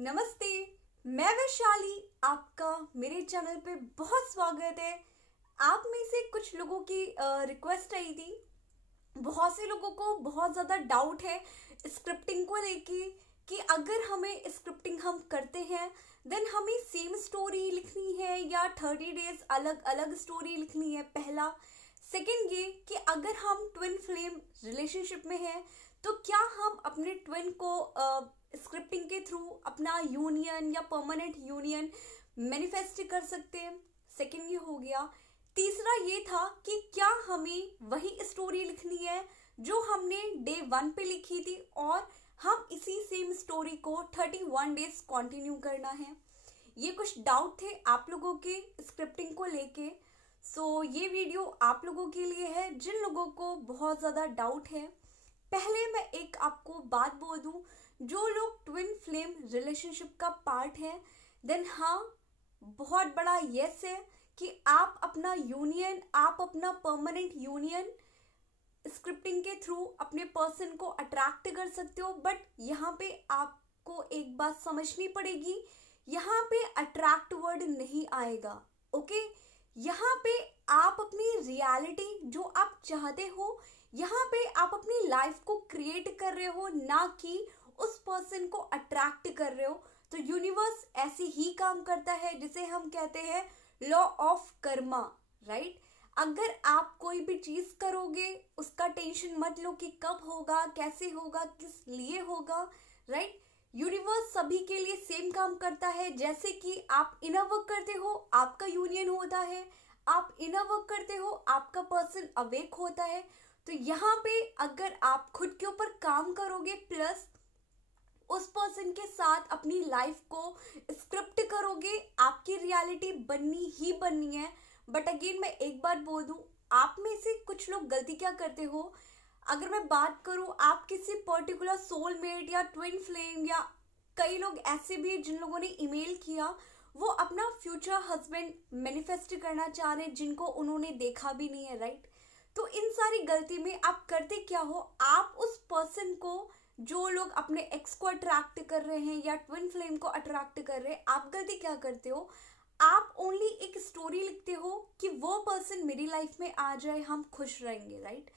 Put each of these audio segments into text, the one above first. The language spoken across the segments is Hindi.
नमस्ते। मैं वैशाली, आपका मेरे चैनल पे बहुत स्वागत है। आप में से कुछ लोगों की रिक्वेस्ट आई थी। बहुत से लोगों को बहुत ज़्यादा डाउट है स्क्रिप्टिंग को लेके कि अगर हमें स्क्रिप्टिंग हम करते हैं देन हमें सेम स्टोरी लिखनी है या 30 डेज अलग अलग स्टोरी लिखनी है। पहला। सेकंड ये कि अगर हम ट्विन फ्लेम रिलेशनशिप में हैं तो क्या हम अपने ट्विन को स्क्रिप्टिंग के थ्रू अपना यूनियन या परमानेंट यूनियन मैनिफेस्ट कर सकते हैं। सेकंड ये हो गया। तीसरा ये था कि क्या हमें वही स्टोरी लिखनी है जो हमने डे 1 पे लिखी थी और हम इसी सेम स्टोरी को 31 डेज कंटिन्यू करना है। ये कुछ डाउट थे आप लोगों के स्क्रिप्टिंग को लेके। सो ये वीडियो आप लोगों के लिए है जिन लोगों को बहुत ज़्यादा डाउट है। पहले मैं एक आपको बात बोल दूं, जो लोग ट्विन फ्लेम रिलेशनशिप का पार्ट है देन हाँ, बहुत बड़ा यस है कि आप अपना यूनियन, आप अपना परमानेंट यूनियन स्क्रिप्टिंग के थ्रू अपने पर्सन को अट्रैक्ट कर सकते हो। बट यहाँ पे आपको एक बात समझनी पड़ेगी, यहाँ पे अट्रैक्ट वर्ड नहीं आएगा। ओके, यहाँ पे आप अपनी रियलिटी जो आप चाहते हो, यहाँ पे आप अपनी लाइफ को क्रिएट कर रहे हो, ना कि उस पर्सन को अट्रैक्ट कर रहे हो। तो यूनिवर्स ऐसे ही काम करता है जिसे हम कहते हैं लॉ ऑफ कर्मा, राइट। अगर आप कोई भी चीज करोगे उसका टेंशन मत लो कि कब होगा, कैसे होगा, किस लिए होगा, राइट। यूनिवर्स सभी के लिए सेम काम करता है। जैसे कि आप इनर वर्क करते हो, आपका यूनियन होता है। आप इनर वर्क करते हो, आपका पर्सन अवेक होता है। तो यहाँ पे अगर आप खुद के ऊपर काम करोगे प्लस उस पर्सन के साथ अपनी लाइफ को स्क्रिप्ट करोगे, आपकी रियलिटी बननी ही बननी है। बट अगेन मैं एक बार बोल दूं, आप में से कुछ लोग गलती क्या करते हो, अगर मैं बात करूं, आप किसी पर्टिकुलर सोलमेट या ट्विन फ्लेम या कई लोग ऐसे भी जिन लोगों ने ईमेल किया, वो अपना फ्यूचर हस्बैंड मैनिफेस्ट करना चाह रहे हैं जिनको उन्होंने देखा भी नहीं है, राइट। तो इन सारी गलती में आप करते क्या हो, आप उस पर्सन को, जो लोग अपने एक्स को अट्रैक्ट कर रहे हैं या ट्विन फ्लेम को अट्रैक्ट कर रहे हैं, आप गलती क्या करते हो, आप ओनली एक स्टोरी लिखते हो कि वो पर्सन मेरी लाइफ में आ जाए, हम खुश रहेंगे, राइट।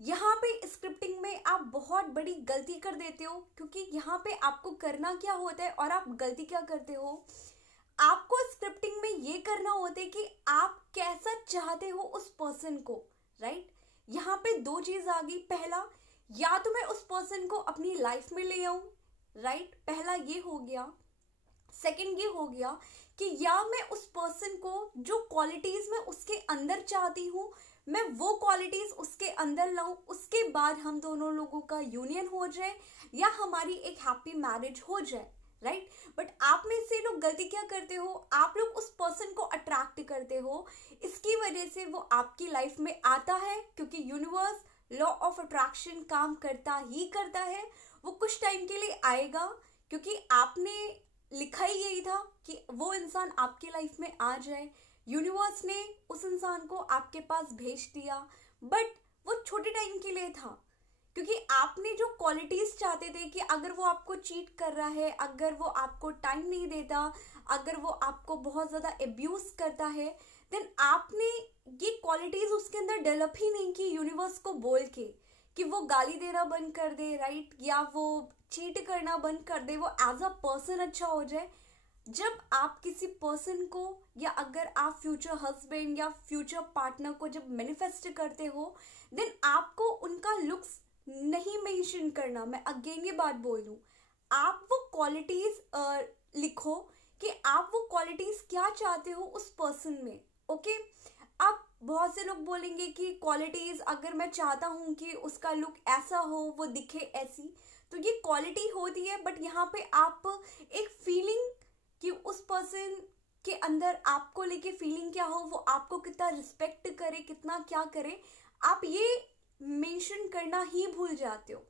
यहाँ पे स्क्रिप्टिंग में आप बहुत बड़ी गलती कर देते हो, क्योंकि यहाँ पे आपको करना क्या होता है और आप गलती क्या करते हो, आपको स्क्रिप्टिंग में ये करना होता है कि आप कैसा चाहते हो उस पर्सन को, राइट। यहाँ पे दो चीज आ गई। पहला, या तो मैं उस पर्सन को अपनी लाइफ में ले आऊं, राइट, पहला ये हो गया। सेकंड ये हो गया कि या मैं उस पर्सन को जो क्वालिटीज मैं उसके अंदर चाहती हूँ, मैं वो क्वालिटीज उसके अंदर लाऊं, उसके बाद हम दोनों लोगों का यूनियन हो जाए या हमारी एक हैप्पी मैरिज हो जाए, राइट। बट आप में से लोग गलती क्या करते हो, आप लोग उस पर्सन को अट्रैक्ट करते हो, इसकी वजह से वो आपकी लाइफ में आता है, क्योंकि यूनिवर्स लॉ ऑफ अट्रैक्शन काम करता ही करता है। वो कुछ टाइम के लिए आएगा, क्योंकि आपने लिखा ही यही था कि वो इंसान आपकी लाइफ में आ जाए। यूनिवर्स ने उस इंसान को आपके पास भेज दिया, बट वो छोटे टाइम के लिए था, क्योंकि आपने जो क्वालिटीज चाहते थे कि अगर वो आपको चीट कर रहा है, अगर वो आपको टाइम नहीं देता, अगर वो आपको बहुत ज्यादा एब्यूज करता है, देन आपने ये क्वालिटीज उसके अंदर डेवलप ही नहीं की यूनिवर्स को बोल के कि वो गाली देना बंद कर दे, राइट, या वो चीट करना बंद कर दे, वो एज अ पर्सन अच्छा हो जाए। जब आप किसी पर्सन को, या अगर आप फ्यूचर हस्बैंड या फ्यूचर पार्टनर को जब मैनिफेस्ट करते हो, देन आपको उनका लुक्स नहीं मेंशन करना। मैं अगेन ये बात बोल दूं, आप वो क्वालिटीज लिखो कि आप वो क्वालिटीज क्या चाहते हो उस पर्सन में। ओके, अब बहुत से लोग बोलेंगे कि क्वालिटीज अगर मैं चाहता हूं कि उसका लुक ऐसा हो, वो दिखे ऐसी, तो ये क्वालिटी होती है। बट यहाँ पे आप एक फीलिंग कि उस पर्सन के अंदर आपको लेके फीलिंग क्या हो, वो आपको कितना रिस्पेक्ट करे, कितना क्या करे, आप ये मेंशन करना ही भूल जाते हो।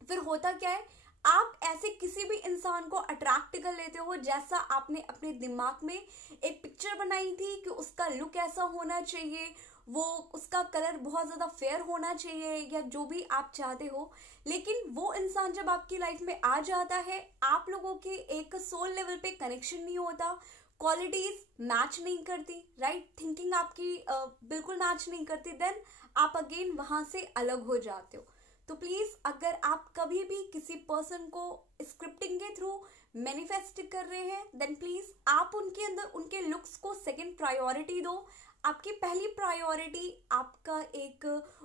फिर होता क्या है, आप ऐसे किसी भी इंसान को अट्रैक्ट कर लेते हो जैसा आपने अपने दिमाग में एक पिक्चर बनाई थी कि उसका लुक ऐसा होना चाहिए, वो उसका कलर बहुत ज़्यादा फेयर होना चाहिए या जो भी आप चाहते हो, लेकिन वो इंसान जब आपकी लाइफ में आ जाता है, आप लोगों के एक सोल लेवल पे कनेक्शन नहीं होता, क्वालिटीज मैच नहीं करती, राइट, थिंकिंग आपकी बिल्कुल मैच नहीं करती, देन आप अगेन वहां से अलग हो जाते हो। तो प्लीज अगर आप कभी भी किसी पर्सन को स्क्रिप्टिंग के थ्रू मैनिफेस्ट कर रहे हैं, देन प्लीज आप उनके अंदर उनके लुक्स को सेकंड प्रायोरिटी दो। आपकी पहली प्रायोरिटी आपका एक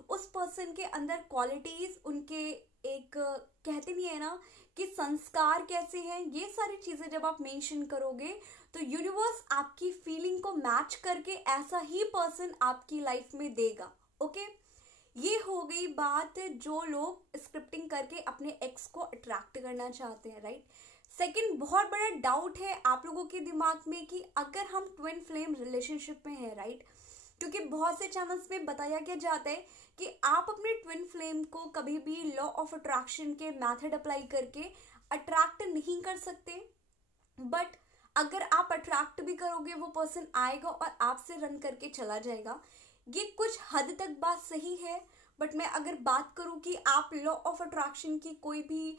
उस पर्सन के अंदर क्वालिटीज, उनके एक कहते नहीं है ना कि संस्कार कैसे हैं, ये सारी चीजें जब आप मेंशन करोगे तो यूनिवर्स आपकी फीलिंग को मैच करके ऐसा ही पर्सन आपकी लाइफ में देगा। ओके, ये हो गई बात जो लोग स्क्रिप्टिंग करके अपने एक्स को अट्रैक्ट करना चाहते हैं, राइट। सेकंड बहुत बड़ा डाउट है आप लोगों के दिमाग में कि अगर हम ट्विन फ्लेम रिलेशनशिप में हैं, राइट, क्योंकि बहुत से चैनल्स में बताया क्या जाता है कि आप अपने ट्विन फ्लेम को कभी भी लॉ ऑफ अट्रैक्शन के मेथड अप्लाई करके अट्रैक्ट नहीं कर सकते, बट अगर आप अट्रैक्ट भी करोगे वो पर्सन आएगा और आपसे रन करके चला जाएगा। ये कुछ हद तक बात सही है, बट मैं अगर बात करूं कि आप लॉ ऑफ अट्रैक्शन की कोई भी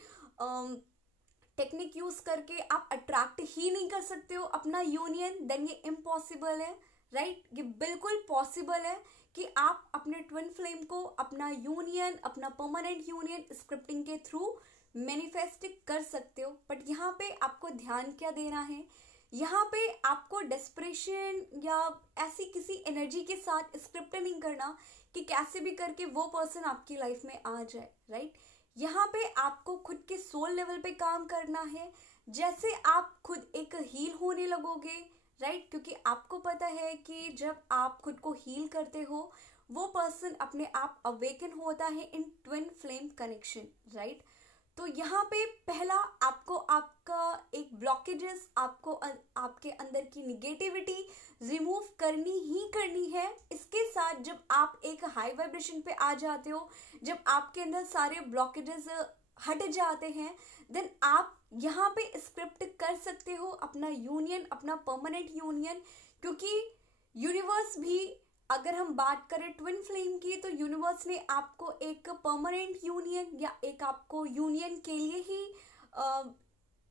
टेक्निक यूज करके आप अट्रैक्ट ही नहीं कर सकते हो अपना यूनियन, देन ये इम्पॉसिबल है, राइट। ये बिल्कुल पॉसिबल है कि आप अपने ट्विन फ्लेम को अपना यूनियन, अपना परमानेंट यूनियन स्क्रिप्टिंग के थ्रू मैनिफेस्ट कर सकते हो। बट यहाँ पे आपको ध्यान क्या देना है, यहाँ पे आपको डेस्परेशन या ऐसी किसी एनर्जी के साथ स्क्रिप्ट नहीं करना कि कैसे भी करके वो पर्सन आपकी लाइफ में आ जाए, राइट। यहाँ पे आपको खुद के सोल लेवल पे काम करना है, जैसे आप खुद एक हील होने लगोगे, राइट, क्योंकि आपको पता है कि जब आप खुद को हील करते हो वो पर्सन अपने आप अवेकन होता है इन ट्विन फ्लेम कनेक्शन, राइट। तो यहाँ पे पहला आपको आपका एक ब्लॉकेजेस, आपको आपके अंदर की निगेटिविटी रिमूव करनी ही करनी है। इसके साथ जब आप एक हाई वाइब्रेशन पे आ जाते हो, जब आपके अंदर सारे ब्लॉकेजेस हट जाते हैं, देन आप यहाँ पे स्क्रिप्ट कर सकते हो अपना यूनियन, अपना परमानेंट यूनियन, क्योंकि यूनिवर्स भी, अगर हम बात करें ट्विन फ्लेम की, तो यूनिवर्स ने आपको एक परमानेंट यूनियन या एक आपको यूनियन के लिए ही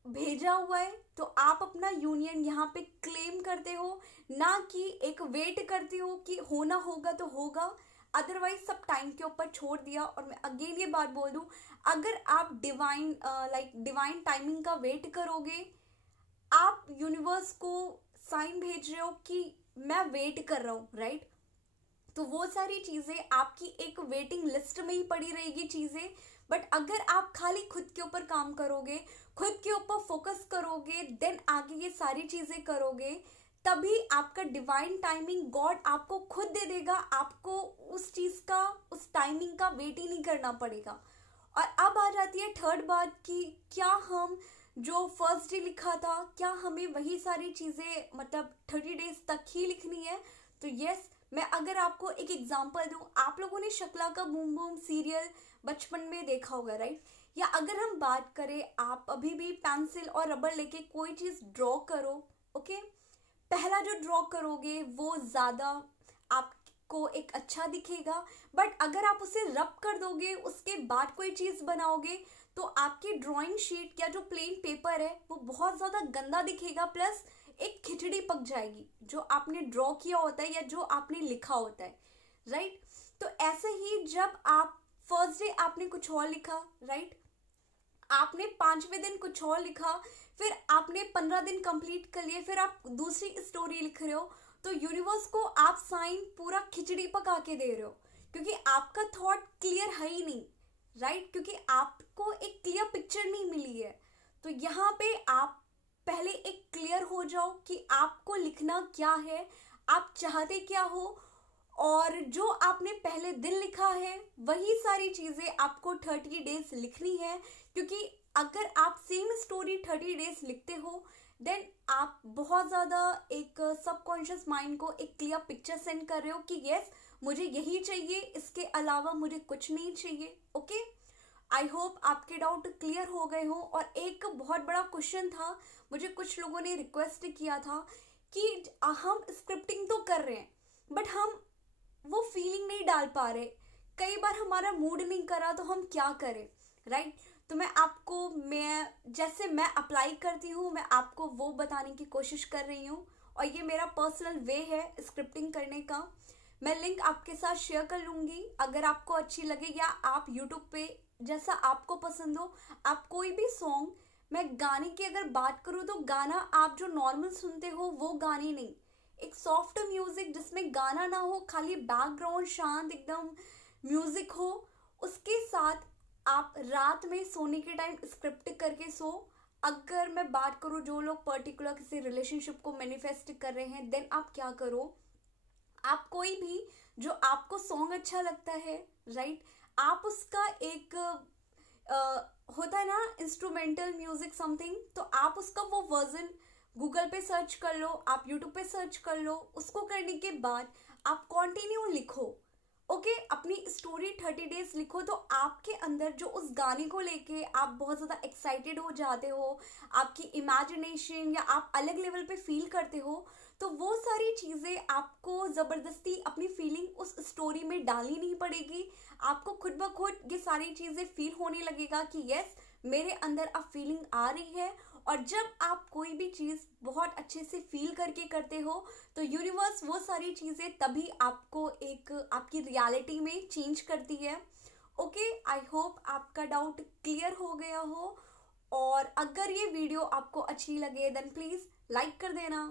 भेजा हुआ है। तो आप अपना यूनियन यहाँ पे क्लेम करते हो, ना कि एक वेट करते हो कि होना होगा तो होगा, अदरवाइज सब टाइम के ऊपर छोड़ दिया। और मैं अगेन ये बात बोल दूं, अगर आप डिवाइन टाइमिंग का वेट करोगे, आप यूनिवर्स को साइन भेज रहे हो कि मैं वेट कर रहा हूँ, राइट। तो वो सारी चीजें आपकी एक वेटिंग लिस्ट में ही पड़ी रहेगी चीजें। बट अगर आप खाली खुद के ऊपर काम करोगे, खुद के ऊपर फोकस करोगे, देन आगे ये सारी चीजें करोगे, तभी आपका डिवाइन टाइमिंग गॉड आपको खुद दे देगा। आपको उस चीज का, उस टाइमिंग का वेट ही नहीं करना पड़ेगा। और अब आ जाती है थर्ड बात कि क्या हम जो फर्स्ट डे लिखा था, क्या हमें वही सारी चीजें मतलब 30 डेज तक ही लिखनी है। तो यस, मैं अगर आपको एक एग्जांपल दूं, आप लोगों ने शकला का बूम बूम सीरियल बचपन में देखा होगा, राइट। या अगर हम बात करें, आप अभी भी पेंसिल और रबर लेके कोई चीज ड्रॉ करो, ओके, पहला जो ड्रॉ करोगे वो ज्यादा आपको एक अच्छा दिखेगा, बट अगर आप उसे रब कर दोगे, उसके बाद कोई चीज बनाओगे, तो आपकी ड्रॉइंग शीट या जो प्लेन पेपर है वो बहुत ज्यादा गंदा दिखेगा, प्लस एक खिचड़ी पक जाएगी जो आपने ड्रॉ किया होता है या जो आपने लिखा होता है, राइट। तो ऐसे ही जब आप फर्स्ट डे आपने कुछ और लिखा, राइट, आपने 5वें दिन कुछ और लिखा, फिर आपने 15 दिन कंप्लीट कर लिए, फिर आप दूसरी स्टोरी लिख रहे हो, तो यूनिवर्स को आप साइन पूरा खिचड़ी पका के दे रहे हो, क्योंकि आपका थॉट क्लियर है ही नहीं, राइट, क्योंकि आपको एक क्लियर पिक्चर नहीं मिली है। तो यहाँ पे आप पहले एक क्लियर हो जाओ कि आपको लिखना क्या है, आप चाहते क्या हो, और जो आपने पहले दिन लिखा है वही सारी चीजें आपको 30 डेज लिखनी है। क्योंकि अगर आप सेम स्टोरी 30 डेज लिखते हो, देन आप बहुत ज्यादा एक सबकॉन्शियस माइंड को एक क्लियर पिक्चर सेंड कर रहे हो कि यस मुझे यही चाहिए, इसके अलावा मुझे कुछ नहीं चाहिए। ओके, आई होप आपके डाउट क्लियर हो गए हो। और एक बहुत बड़ा क्वेश्चन था, मुझे कुछ लोगों ने रिक्वेस्ट किया था कि हम स्क्रिप्टिंग तो कर रहे हैं, बट हम वो फीलिंग नहीं डाल पा रहे, कई बार हमारा मूड नहीं करा तो हम क्या करें, राइट। तो मैं जैसे मैं अप्लाई करती हूँ, मैं आपको वो बताने की कोशिश कर रही हूँ। और ये मेरा पर्सनल वे है स्क्रिप्टिंग करने का। मैं लिंक आपके साथ शेयर कर लूँगी, अगर आपको अच्छी लगे या आप यूट्यूब पे जैसा आपको पसंद हो आप कोई भी सॉन्ग। मैं गाने की अगर बात करूँ तो गाना आप जो नॉर्मल सुनते हो वो गाने नहीं, एक सॉफ्ट म्यूजिक जिसमें गाना ना हो, खाली बैकग्राउंड शांत एकदम म्यूजिक हो, उसके साथ आप रात में सोने के टाइम स्क्रिप्ट करके सो। अगर मैं बात करूँ जो लोग पर्टिकुलर किसी रिलेशनशिप को मैनिफेस्ट कर रहे हैं, देन आप क्या करो, आप कोई भी जो आपको सॉन्ग अच्छा लगता है, राइट, आप उसका एक होता है ना इंस्ट्रूमेंटल म्यूजिक समथिंग, तो आप उसका वो वर्जन गूगल पे सर्च कर लो, आप यूट्यूब पे सर्च कर लो। उसको करने के बाद आप कंटिन्यू लिखो, ओके, अपनी स्टोरी 30 डेज लिखो। तो आपके अंदर जो उस गाने को लेके आप बहुत ज़्यादा एक्साइटेड हो जाते हो, आपकी इमेजिनेशन या आप अलग लेवल पे फील करते हो, तो वो सारी चीज़ें आपको ज़बरदस्ती अपनी फीलिंग उस स्टोरी में डालनी नहीं पड़ेगी। आपको खुद ब खुद ये सारी चीज़ें फील होने लगेगा कि यस मेरे अंदर अब फीलिंग आ रही है। और जब आप कोई भी चीज़ बहुत अच्छे से फील करके करते हो तो यूनिवर्स वो सारी चीज़ें तभी आपको एक आपकी रियलिटी में चेंज करती है। ओके, आई होप आपका डाउट क्लियर हो गया हो। और अगर ये वीडियो आपको अच्छी लगे देन प्लीज़ लाइक कर देना,